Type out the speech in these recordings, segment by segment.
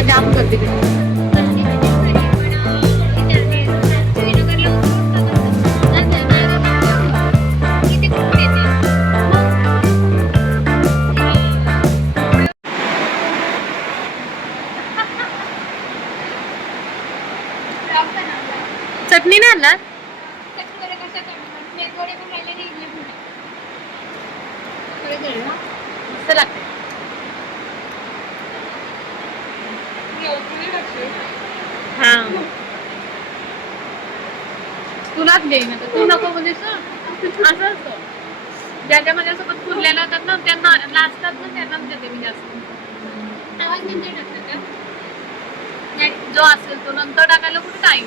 आता जाम गर्दी हा. तुलाच आता. तू नको ना. असं असतं. ज्याच्या माझ्यासोबत फुरलेल्या होतात ना त्यांना लाजतात ना त्यांनाच देते मी जास्त. जो असेल तो नंतर टाकायला कुठे टाइम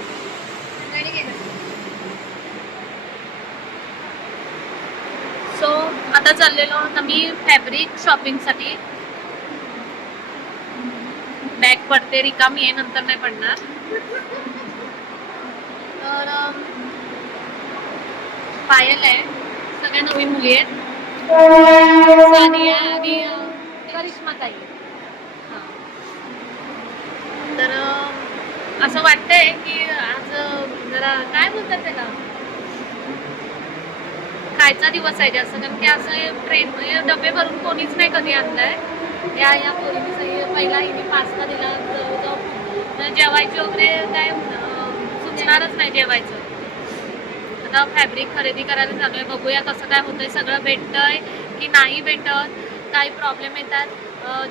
सो आता चाललेलो आहोत आम्ही फॅब्रिक शॉपिंगसाठी बॅग पडते रिकामी आहे नंतर नाही पडणार. तर पायल आहे. सगळ्या नवीन मुली आहेत. सानिया आणि अम, करिश्माताई तर असं वाटतंय की आज जरा काय बोलतात त्याला? खायचा दिवस आहे जास्त कारण की असं ट्रेन डबे भरून कोणीच नाही कधी आणलाय. या या पोरीने पहिला हिने पास्ता दिला जवळजवळ जेवायचे जेवायची वगैरे काय सुचणारच नाही जेवायचं. आता फॅब्रिक खरेदी करायला चालू बघूया कसं काय होतंय. सगळं भेटतंय की नाही भेटत काही प्रॉब्लेम येतात.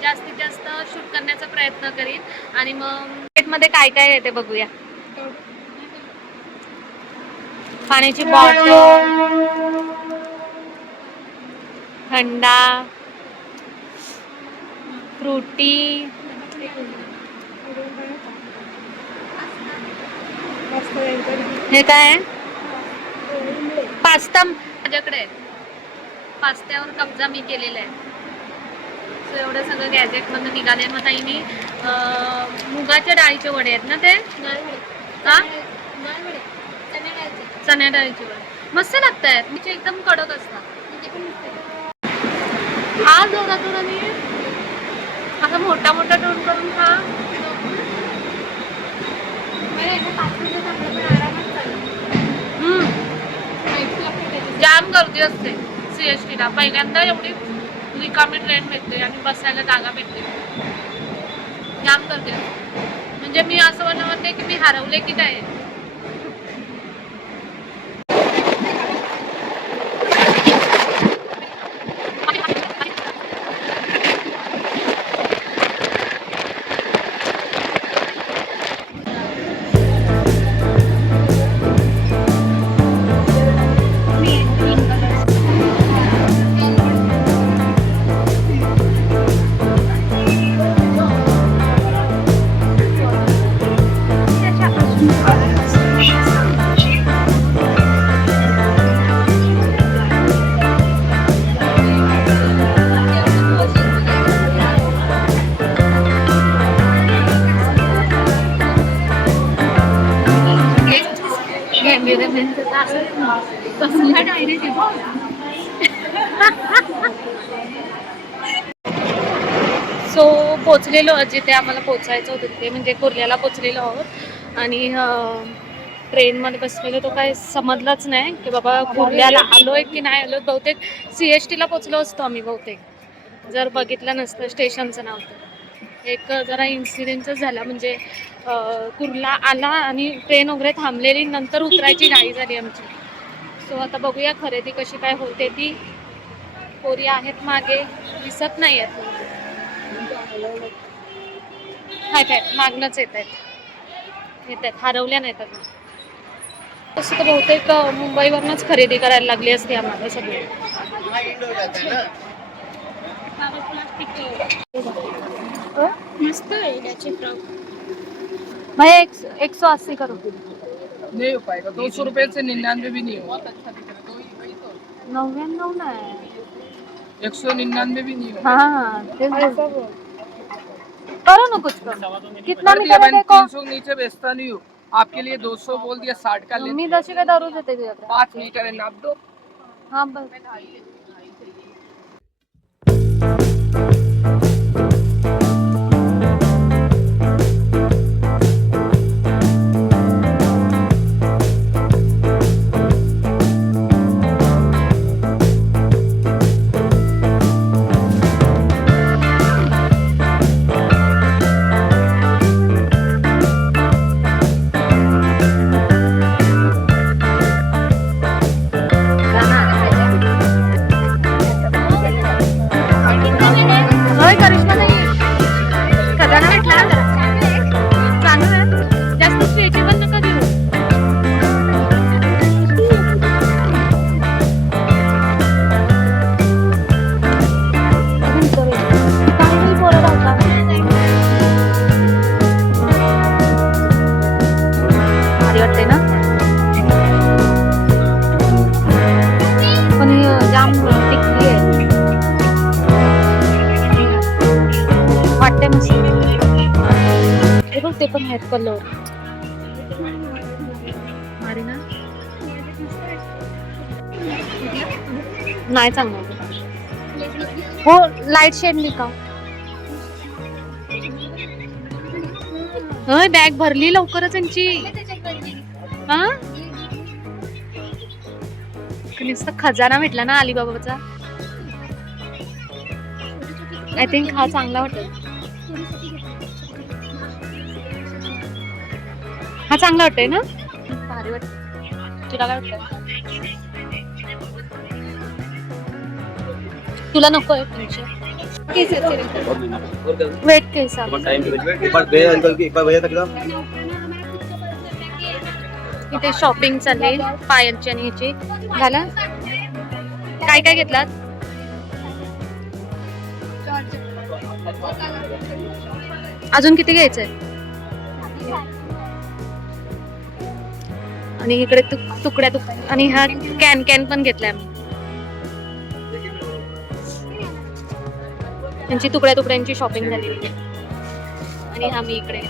जास्तीत जास्त शूट करण्याचा प्रयत्न करीन. आणि मग मध्ये काय काय येते बघूया. पाण्याची बॉटल थंडा. फ्रुटी. हे काय? आहे पास्ता माझ्याकडे पास्त्यावर कब्जा मी केलेला आहे. सो एवढं सगळं गॅजेट मधून निघाले मग ताईने मुगाच्या डाळीचे वडे आहेत ना ते? का चण्या डाळीचे वडे. मस्त लागत आहेत म्हणजे एकदम कडक असतात. हा जोरा जोराने असा मोठा मोठा टोन करून खा. जाम गर्दी असते सीएसटी ला पहिल्यांदा एवढी रिकामी ट्रेन भेटते आणि बसायला जागा भेटते. जाम गर्दी असते. म्हणजे मी असं म्हणते की मी हरवले की काय सो पोचलेलो आहोत जिथे आम्हाला पोचायचं होतं तिथे म्हणजे कुर्ल्याला पोचलेलो आहोत. आणि ट्रेनमध्ये बसलेलो तो काय समजलाच नाही की बाबा कुर्ल्याला आहे की नाही आलो बहुतेक सी एस टीला पोचलो असतो आम्ही बहुतेक. जर बघितलं नसतं स्टेशनचं नाव तर. एक जरा इन्सिडेंटच झाला म्हणजे कुर्ला आला आणि ट्रेन वगैरे थांबलेली नंतर उतरायची घाई झाली आमची. सो आता बघूया खरेदी कशी काय होते ती. पोरी आहेत मागे दिसत नाही आहेत. हाय काय मागणंच येत आहेत. येत आहेत. हरवल्या नाहीत अजून. तसं तर बहुतेक मुंबईवरनंच खरेदी करायला लागली असते आम्हाला सगळे. मस्त आहे त्याची फ्रॉक. एक एक सौ अस्सी करो. नहीं हो पाएगा दो सौ रुपए से निन्यानवे भी नहीं. होगा नव्याण्णव नाही. एक सौ निन्यानवे भी नहीं. होगा हाँ तेच. करो ना कुछ करो। कितना दिया करा देखो। तीन सौ नीचे बेचता नहीं हूँ। आपके लिए दो सौ बोल दिया साठ का ले मी जशी काय दारू देते पाँच मीटर है नाप दो। हा बस। कलर. नाही चांगलं. हो लाइट शेड मी का होय बॅग भरली लवकरच यांची. हा? नुसतं खजाना भेटला ना अलिबाबाचा. आय थिंक हा चांगला वाटेल हा चांगला वाटतोय ना? भारी वाटत तुला काय वाटतं तुला नको वेट केस इथे शॉपिंग चालली पायलची आणि ह्याची. झालं? काय काय घेतलात? अजून किती घ्यायचंय? आणि इकडे तुक- तुकड्या तुक आणि हा कॅन कॅन पण घेतलाय आम्ही. त्यांची तुकड्या तुकड्यांची शॉपिंग झालेली आहे. आणि हा मी इकडे.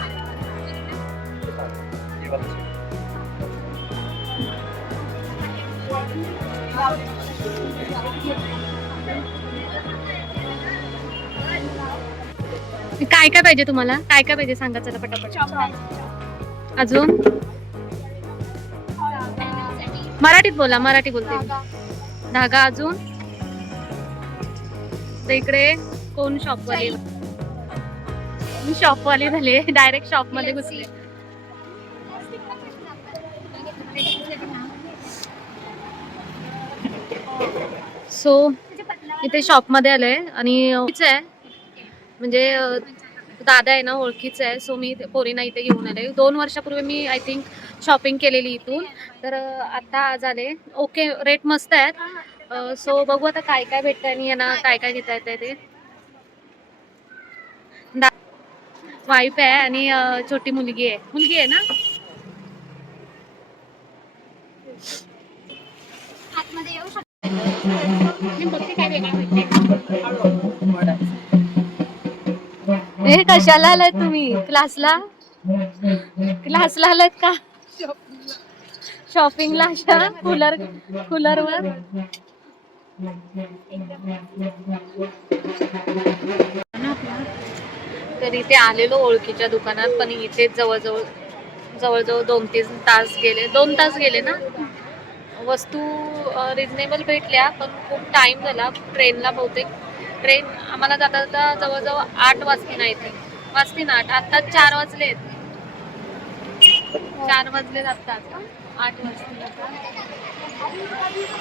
काय काय पाहिजे तुम्हाला? काय काय पाहिजे? सांगा चला पटापट. अजून? मराठीत बोला मराठी बोलते मी. धागा. अजून. तर इकडे कोण शॉपवाले मी शॉपवाले झाले. डायरेक्ट शॉपमध्ये घुसले. सो इथे शॉपमध्ये आलोय आणि आहे. म्हणजे अं, दादा आहे ना ओळखीचं आहे सो मी पोरीना पोरींना इथे घेऊन आले. दोन वर्षापूर्वी मी आय थिंक शॉपिंग केलेली इथून. तर आता आज आले. ओके रेट मस्त आहेत. सो बघू आता काय काय भेटतं आणि यांना काय काय घेता येतंय ते. वाईफ आहे आणि छोटी मुलगी आहे. मुलगी आहे ना? हे कशाला आलाय तुम्ही? क्लासला? क्लासला आलात का? शॉपिंगला अशा कूलर कूलर वर तर इथे आलेलो ओळखीच्या दुकानात पण इथे जवळजवळ जवळजवळ दोन तीन तास गेले. दोन तास गेले ना? वस्तू रिजनेबल भेटल्या पण खूप टाइम झाला. ट्रेनला बहुतेक ट्रेन आम्हाला जाता जाता जवळजवळ आठ वाजती नाही ते वाजती ना आठ. आता चार वाजलेत चार वाजले आत्ताच आठ वाजले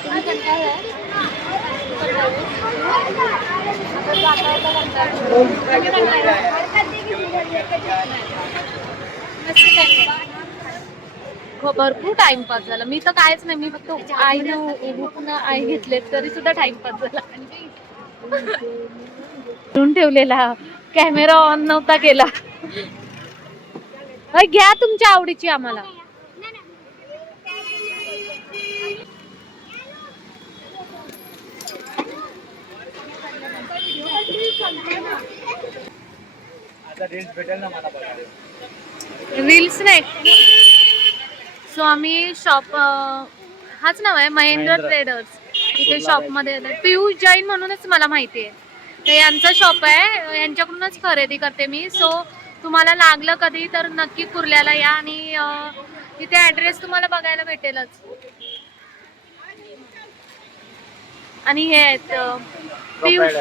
तुम्ही कंटाळलाय? आता हो, भरपूर टाइमपास झाला. मी तर कायच नाही मी फक्त आईने उभून आई घेतले तरी सुद्धा टाइमपास झाला. ठेवलेला. कॅमेरा ऑन नव्हता केला. घ्या तुमच्या आवडीची आम्हाला. रील्स नाही. सो आम्ही शॉप हाच नाव आहे महेंद्र ट्रेडर्स इथे शॉपमध्ये. पियुष जैन म्हणूनच मला माहिती आहे तर यांचं शॉप आहे. यांच्याकडूनच खरेदी करते मी. सो तुम्हाला लागलं कधी तर नक्की कुर्ल्याला या आणि तिथे ऍड्रेस तुम्हाला बघायला भेटेलच. आणि हे आहेत पियुष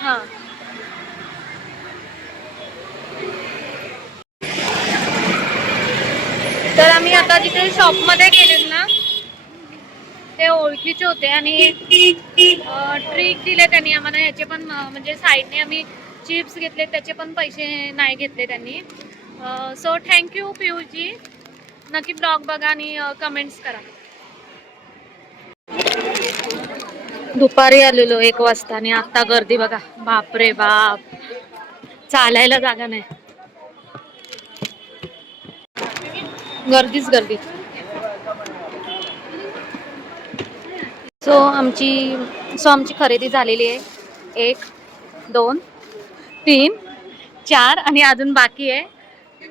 हा. तर आम्ही आता जिथे शॉपमध्ये गेलेलो. ते ओळखीचे होते आणि ट्रिक दिले त्यांनी आम्हाला. ह्याचे पण म्हणजे साईडने आम्ही चिप्स घेतले त्याचे पण पैसे नाही घेतले त्यांनी. So thank you Piyushji. नक्की ब्लॉग बघा आणि कमेंट्स करा. दुपारी आलेलो एक वाजता आणि आता गर्दी बघा. बापरे बाप. चालायला जागा नाही. गर्दीच गर्दी. सो आमची सो आमची खरेदी झालेली आहे. एक दोन तीन चार आणि अजून बाकी आहे.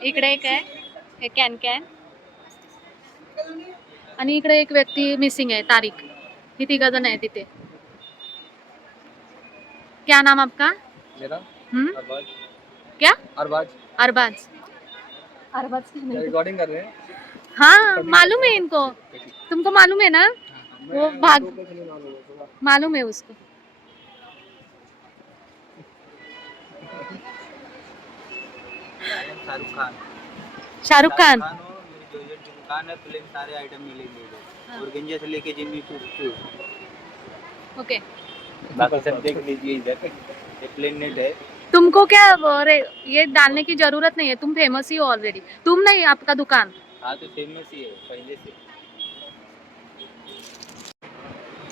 इकडे एक आहे. हे कॅन कॅन आणि इकडे एक व्यक्ती मिसिंग आहे तारीख. ही तिघ जण आहे तिथे क्या नाम आपका? मेरा? अरबाज. क्या? अरबाज. अरबाज. अरबाज की नहीं? रिकॉर्डिंग कर रहे हैं। हाँ मालूम है इनको। तुमको मालूम है ना? वो भाग मालूम है उसको। शाहरुख खान। शाहरुख खान? दुकान है प्लेन सारे आइटम मिलेंगे और गंजे से लेके ओके। बाकी सब देख लीजिए इधर। ये प्लेन नेट है। तुमको क्या अरे ये डालने की ज़रूरत नहीं है? तुम फ़ेमस ही हो ऑलरेडी तुम नहीं आपका दुकान? हाँ तो फ़ेमस ही है पहले से।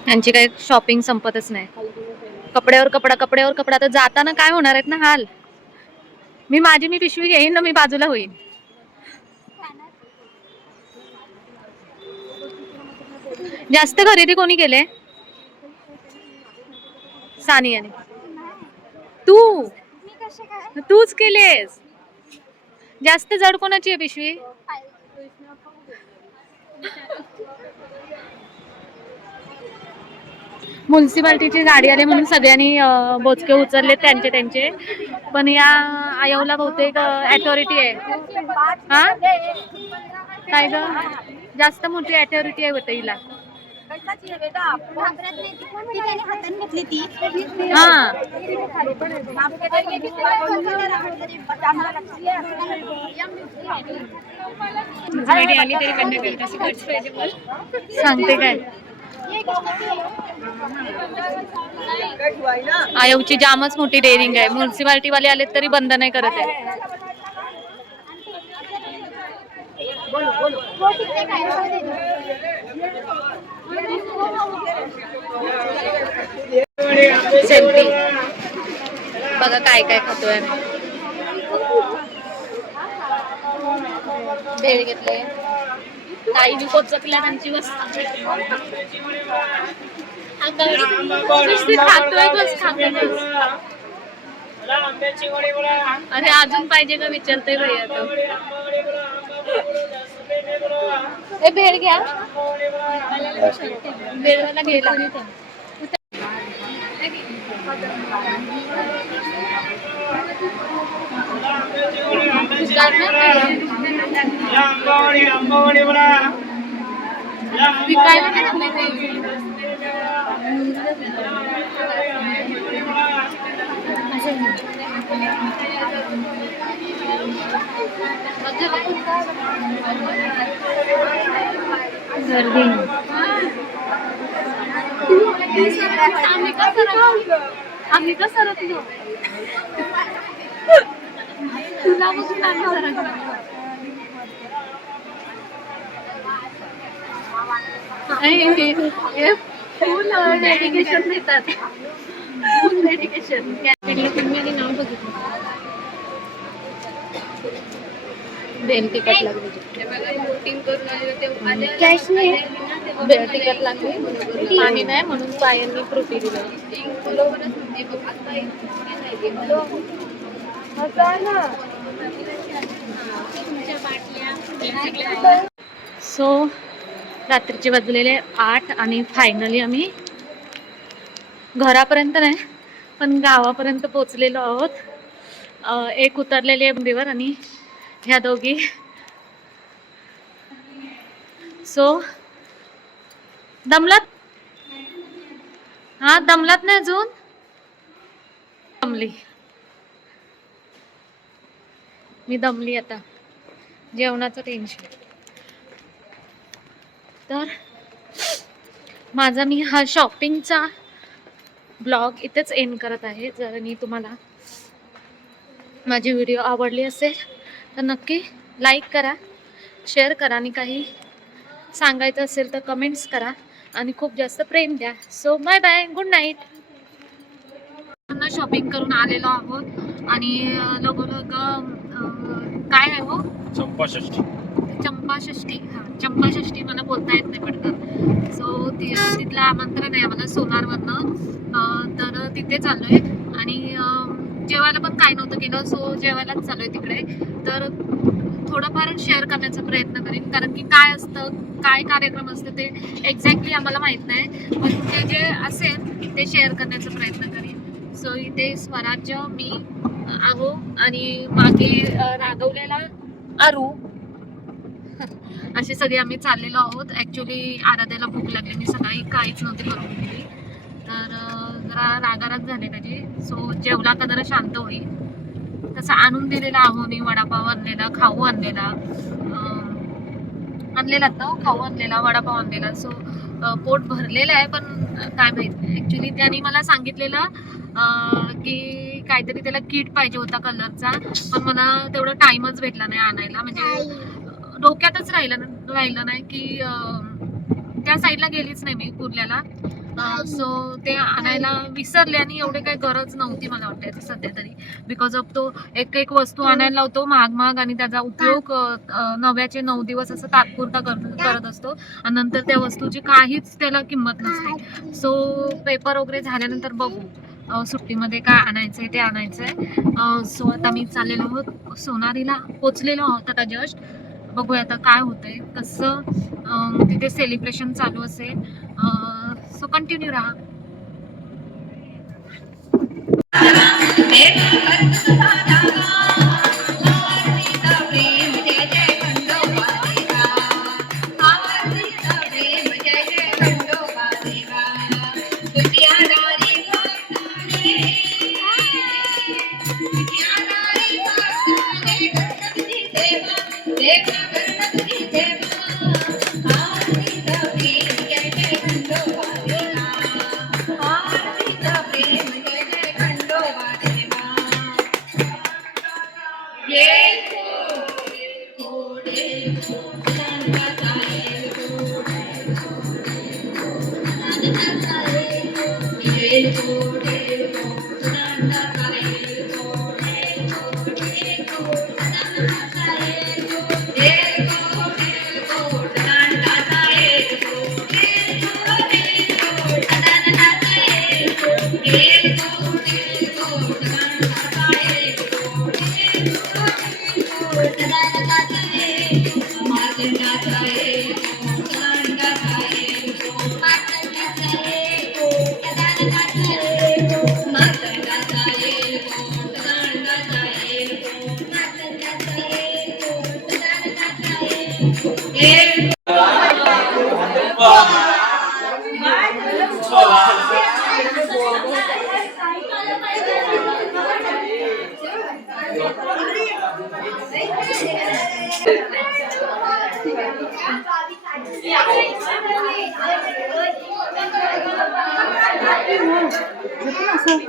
यांची काही शॉपिंग संपतच नाही. कपड्यावर कपडा कपड्यावर कपडा. तर जाताना काय होणार आहेत ना? हाल. मी माझी मी पिशवी घेईन ना मी बाजूला होईन. जास्त खरेदी कोणी केले? सानियाने. तू. तूच केलेस. जास्त जड कोणाची आहे पिशवी? म्युन्सिपाल्टीची गाडी आली म्हणून सगळ्यांनी बोचके उचलले त्यांचे त्यांचे. पण या आयोला बहुतेक अथॉरिटी आहे. हा? काय ग? जास्त मोठी अथॉरिटी आहे होतं हिला. हा. सांगते काय? आयवची जामच मोठी डेअरिंग आहे. म्युन्सिपाल्टी वाले आले तरी बंद नाही करत आहे सेल्फी बघा काय काय खातोय. भेळ घेतले. ताईने कोचकल्या त्यांची वस्तू. खातोय बस खातोय. बस अरे अजून पाहिजे का विचारतोय भैया तो ए भेळ घ्या. भेळवाला गेला. विकायला नाही आणलंय ते. गर्दी आम्ही का सरकलो? आम्ही का सरकलो तुला बघून आम्ही सरकलो आणि हे फुल डेडिकेशन देतात. फुल डेडिकेशन तुम्ही आणि नाव बघितलं बेल तिकट लागली कॅश नाही. बेल तिकट लागली. पाणी नाही म्हणून पायांनी फ्रुटी दिलं. सो रात्रीचे वाजलेले आठ आणि फायनली आम्ही घरापर्यंत नाही पण गावापर्यंत पोचलेलो आहोत. एक उतरलेली आहे मंदीवर आणि ह्या दोघी. सो दमलात? हा दमलात नाही अजून? दमली. मी दमली आता. जेवणाचं टेन्शन तर माझा मी हा शॉपिंगचा ब्लॉग इथेच एंड करत आहे. जर मी तुम्हाला माझी व्हिडिओ आवडली असेल तर नक्की लाईक करा शेअर करा आणि काही सांगायचं असेल तर कमेंट्स करा आणि खूप जास्त प्रेम द्या. So bye bye good night shopping करून आलेलो आहोत आणि लगोलग काय आहे हो? चंपाषष्ठी. चंपाषष्ठी. हा चंपाषष्ठी मला बोलता येत नाही पटकन सो तिथलं आमंत्रण आहे आम्हाला सोनारवरनं. तर तिथे चाललोय. आणि जेवायला पण काय नव्हतं केलं सो जेवायलाच चालू आहे तिकडे. तर थोडंफार शेअर करण्याचा प्रयत्न करेन. कारण की काय असतं काय कार्यक्रम असतं ते एक्झॅक्टली आम्हाला माहीत नाही. पण ते जे असेल ते शेअर करण्याचा प्रयत्न करेन. सो इथे स्वराज्य मी आहो आणि मागे रागवलेला आरू असे सगळे आम्ही चाललेलो आहोत. ॲक्च्युली आराध्याला भूक लागली. मी सकाळी काहीच नव्हती करून दिली. तर जरा रागाराग झाले त्याची. सो जेवला का जरा शांत होईल. तसं आणून दिलेला आहोनी वडापाव आणलेला खाऊ आणलेला. आणलेला ना खाऊ आणलेला वडापाव आणलेला. सो पोट भरलेलं आहे पण काय माहीत. ॲक्च्युली त्यांनी मला सांगितलेलं की काहीतरी त्याला किट पाहिजे होता कलरचा पण मला तेवढा टाइमच भेटला नाही आणायला. म्हणजे डोक्यातच राहिलं राहिलं नाही की त्या साईडला गेलीच नाही मी कुर्ल्याला. सो ते आणायला विसरले आणि एवढे काही गरज नव्हती मला वाटते सध्या तरी. बिकॉज ऑफ तो एक एक वस्तू आणायला लावतो महाग महाग आणि त्याचा उपयोग नव्याचे नऊ दिवस असं तात्पुरता कर- करत असतो. आणि नंतर त्या वस्तूची काहीच त्याला किंमत नसते. सो पेपर वगैरे झाल्यानंतर बघू सुट्टीमध्ये काय आणायचं आहे ते आणायचं आहे सो आता मी चाललेलो आहोत सोनारीला पोचलेलो आहोत आता जस्ट बघूया आता काय होतंय कसं तिथे सेलिब्रेशन चालू असेल. सो कंटिन्यू राहा. Thank you.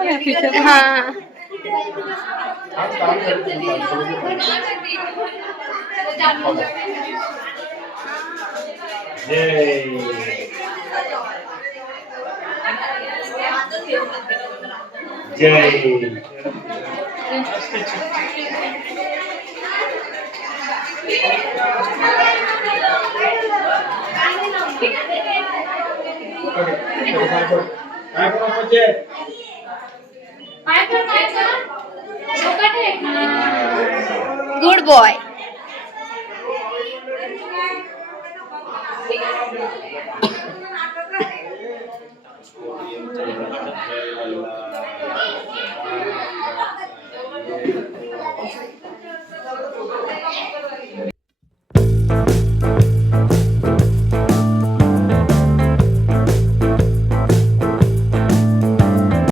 हा. जय. काय गुड बॉय